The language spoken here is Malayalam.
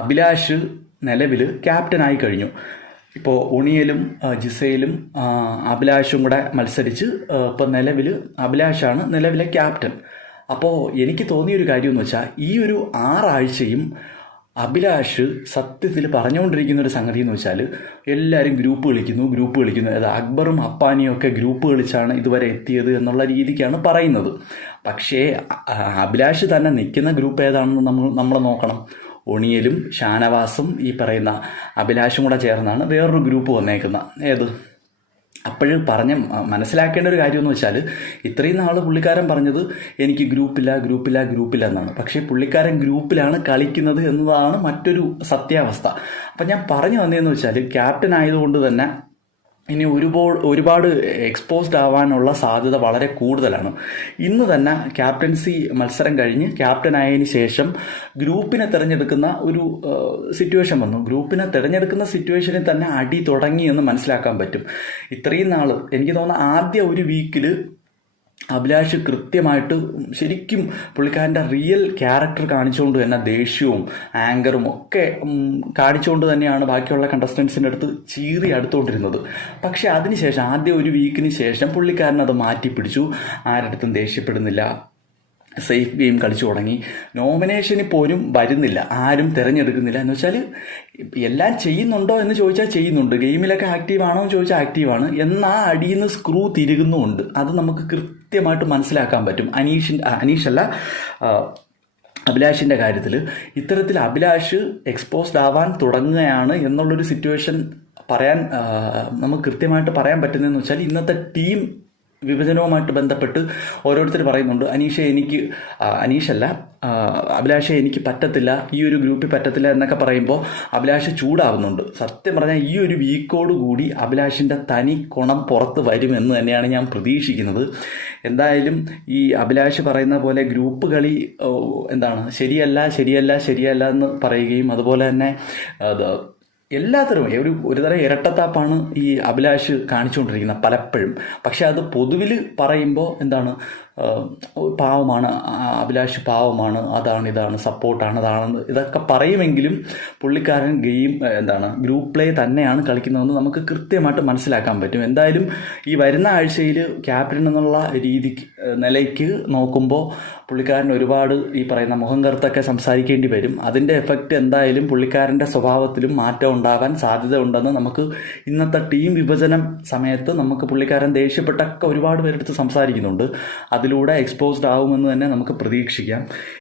അഭിലാഷ് നിലവിൽ ക്യാപ്റ്റനായി കഴിഞ്ഞു. ഇപ്പോൾ ഉണിയലും ജിസയിലും അഭിലാഷും കൂടെ മത്സരിച്ച് ഇപ്പോൾ നിലവിൽ അഭിലാഷാണ് നിലവിലെ ക്യാപ്റ്റൻ അപ്പോൾ എനിക്ക് തോന്നിയൊരു കാര്യം എന്ന് വെച്ചാൽ ഈ ഒരു ആറാഴ്ചയും അഭിലാഷ് സത്യത്തിൽ പറഞ്ഞുകൊണ്ടിരിക്കുന്ന ഒരു സംഗതി എന്ന് വെച്ചാൽ എല്ലാവരും ഗ്രൂപ്പ് കളിക്കുന്നു ഗ്രൂപ്പ് കളിക്കുന്നു. അത് അക്ബറും അപ്പാനിയും ഒക്കെ ഗ്രൂപ്പ് കളിച്ചാണ് ഇതുവരെ എത്തിയത് എന്നുള്ള രീതിക്കാണ് പറയുന്നത്. പക്ഷേ അഭിലാഷ് തന്നെ നിൽക്കുന്ന ഗ്രൂപ്പ് ഏതാണെന്ന് നമ്മൾ നമ്മൾ നോക്കണം. ഒണിയലും ഷാനവാസും ഈ പറയുന്ന അഭിലാഷും കൂടെ ചേർന്നാണ് വേറൊരു ഗ്രൂപ്പ് വന്നേക്കുന്നത്. ഏത്? അപ്പോഴും പറഞ്ഞ മനസ്സിലാക്കേണ്ട ഒരു കാര്യം എന്ന് വെച്ചാൽ ഇത്രയും നാൾ പുള്ളിക്കാരൻ പറഞ്ഞത് എനിക്ക് ഗ്രൂപ്പില്ല ഗ്രൂപ്പില്ല ഗ്രൂപ്പില്ല എന്നാണ്. പക്ഷേ പുള്ളിക്കാരൻ ഗ്രൂപ്പിലാണ് കളിക്കുന്നത് എന്നതാണ് മറ്റൊരു സത്യാവസ്ഥ. അപ്പം ഞാൻ പറഞ്ഞു വന്നതെന്ന് വെച്ചാൽ ക്യാപ്റ്റൻ ആയതുകൊണ്ട് തന്നെ ഇനി ഒരുപാട് ഒരുപാട് എക്സ്പോസ്ഡ് ആവാനുള്ള സാധ്യത വളരെ കൂടുതലാണ്. ഇന്ന് തന്നെ ക്യാപ്റ്റൻസി മത്സരം കഴിഞ്ഞ് ക്യാപ്റ്റൻ ആയതിനു ശേഷം ഗ്രൂപ്പിനെ തിരഞ്ഞെടുക്കുന്ന ഒരു സിറ്റുവേഷൻ വന്നു. ഗ്രൂപ്പിനെ തിരഞ്ഞെടുക്കുന്ന സിറ്റുവേഷനിൽ തന്നെ അടി തുടങ്ങി എന്ന് മനസ്സിലാക്കാൻ പറ്റും. ഇത്രയും നാൾ എനിക്ക് തോന്നുന്ന ആദ്യ ഒരു വീക്കിൽ അഭിലാഷ് കൃത്യമായിട്ട് ശരിക്കും പുള്ളിക്കാരന്റെ റിയൽ ക്യാരക്ടർ കാണിച്ചുകൊണ്ട് തന്നെ ദേഷ്യവും ആങ്കറും ഒക്കെ കാണിച്ചുകൊണ്ട് തന്നെയാണ് ബാക്കിയുള്ള കണ്ടസ്റ്റൻസിന്റെ അടുത്ത് ചീറി അടുത്തുകൊണ്ടിരുന്നത് പക്ഷേ അതിനുശേഷം ആദ്യ ഒരു വീക്കിന് ശേഷം പുള്ളിക്കാരൻ അത് മാറ്റി പിടിച്ചു ആരടുത്തും ദേഷ്യപ്പെടുന്നില്ല. സേഫ് ഗെയിം കളിച്ചു തുടങ്ങി. നോമിനേഷൻ പോലും വരുന്നില്ല. ആരും തിരഞ്ഞെടുക്കുന്നില്ല. എന്ന് വെച്ചാൽ എല്ലാം ചെയ്യുന്നുണ്ടോ എന്ന് ചോദിച്ചാൽ ചെയ്യുന്നുണ്ട്. ഗെയിമിലൊക്കെ ആക്റ്റീവ് ആണോ എന്ന് ചോദിച്ചാൽ ആക്റ്റീവാണ് എന്നാൽ അടിയിൽ നിന്ന് സ്ക്രൂ തിരുകുന്നുമുണ്ട്. അത് നമുക്ക് കൃത്യമായിട്ട് മനസ്സിലാക്കാൻ പറ്റും. അനീഷിന്റെ അനീഷല്ല അഭിലാഷിന്റെ കാര്യത്തിൽ ഇത്തരത്തിൽ അഭിലാഷ് എക്സ്പോസ്ഡ് ആവാൻ തുടങ്ങുകയാണ് എന്നുള്ളൊരു സിറ്റുവേഷൻ പറയാൻ നമുക്ക് കൃത്യമായിട്ട് പറയാൻ പറ്റുന്നതെന്ന് വെച്ചാൽ ഇന്നത്തെ ടീം വിഭജനവുമായിട്ട് ബന്ധപ്പെട്ട് ഓരോരുത്തർ പറയുന്നുണ്ട് അനീഷ എനിക്ക് അനീഷല്ല അഭിലാഷ എനിക്ക് പറ്റത്തില്ല ഈ ഒരു ഗ്രൂപ്പിൽ പറ്റത്തില്ല എന്നൊക്കെ പറയുമ്പോൾ അഭിലാഷ ചൂടാവുന്നുണ്ട്. സത്യം പറഞ്ഞാൽ ഈ ഒരു വീക്കോട് കൂടി അഭിലാഷിന്റെ തനി കുണം പുറത്ത് വരുമെന്ന് തന്നെയാണ് ഞാൻ പ്രതീക്ഷിക്കുന്നത്. എന്തായാലും ഈ അഭിലാഷ് പറയുന്ന പോലെ ഗ്രൂപ്പ് കളി എന്താണ് ശരിയല്ല ശരിയല്ല ശരിയല്ല എന്ന് പറയുകയും അതുപോലെ തന്നെ എല്ലാത്തരം ഒരു ഒരുതരം ഇരട്ടത്താപ്പാണ് ഈ അഭിലാഷ് കാണിച്ചുകൊണ്ടിരിക്കുന്നത് പലപ്പോഴും. പക്ഷെ അത് പൊതുവിൽ പറയുമ്പോൾ എന്താണ് പാവമാണ് അഭിലാഷ് പാവമാണ് അതാണ് ഇതാണ് സപ്പോർട്ടാണ് അതാണ് ഇതൊക്കെ പറയുമെങ്കിലും പുള്ളിക്കാരൻ ഗെയിം എന്താണ് ഗ്രൂപ്പ് പ്ലേ തന്നെയാണ് കളിക്കുന്നതെന്ന് നമുക്ക് കൃത്യമായിട്ട് മനസ്സിലാക്കാൻ പറ്റും. എന്തായാലും ഈ വരുന്ന ആഴ്ചയിൽ ക്യാപ്റ്റൻ എന്നുള്ള രീതിക്ക് നിലയ്ക്ക് നോക്കുമ്പോൾ പുള്ളിക്കാരൻ ഒരുപാട് ഈ പറയുന്ന മുഖം കറുത്തൊക്കെ സംസാരിക്കേണ്ടി വരും. അതിന്റെ എഫക്റ്റ് എന്തായാലും പുള്ളിക്കാരന്റെ സ്വഭാവത്തിലും മാറ്റം ഉണ്ടാകാൻ സാധ്യത ഉണ്ടെന്ന് നമുക്ക് ഇന്നത്തെ ടീം വിഭജനം സമയത്ത് നമുക്ക് പുള്ളിക്കാരൻ ദേഷ്യപ്പെട്ടൊക്കെ ഒരുപാട് പേരെടുത്ത് സംസാരിക്കുന്നുണ്ട്. അതിലൂടെ എക്സ്പോസ്ഡ് ആവുമെന്ന് തന്നെ നമുക്ക് പ്രതീക്ഷിക്കാം.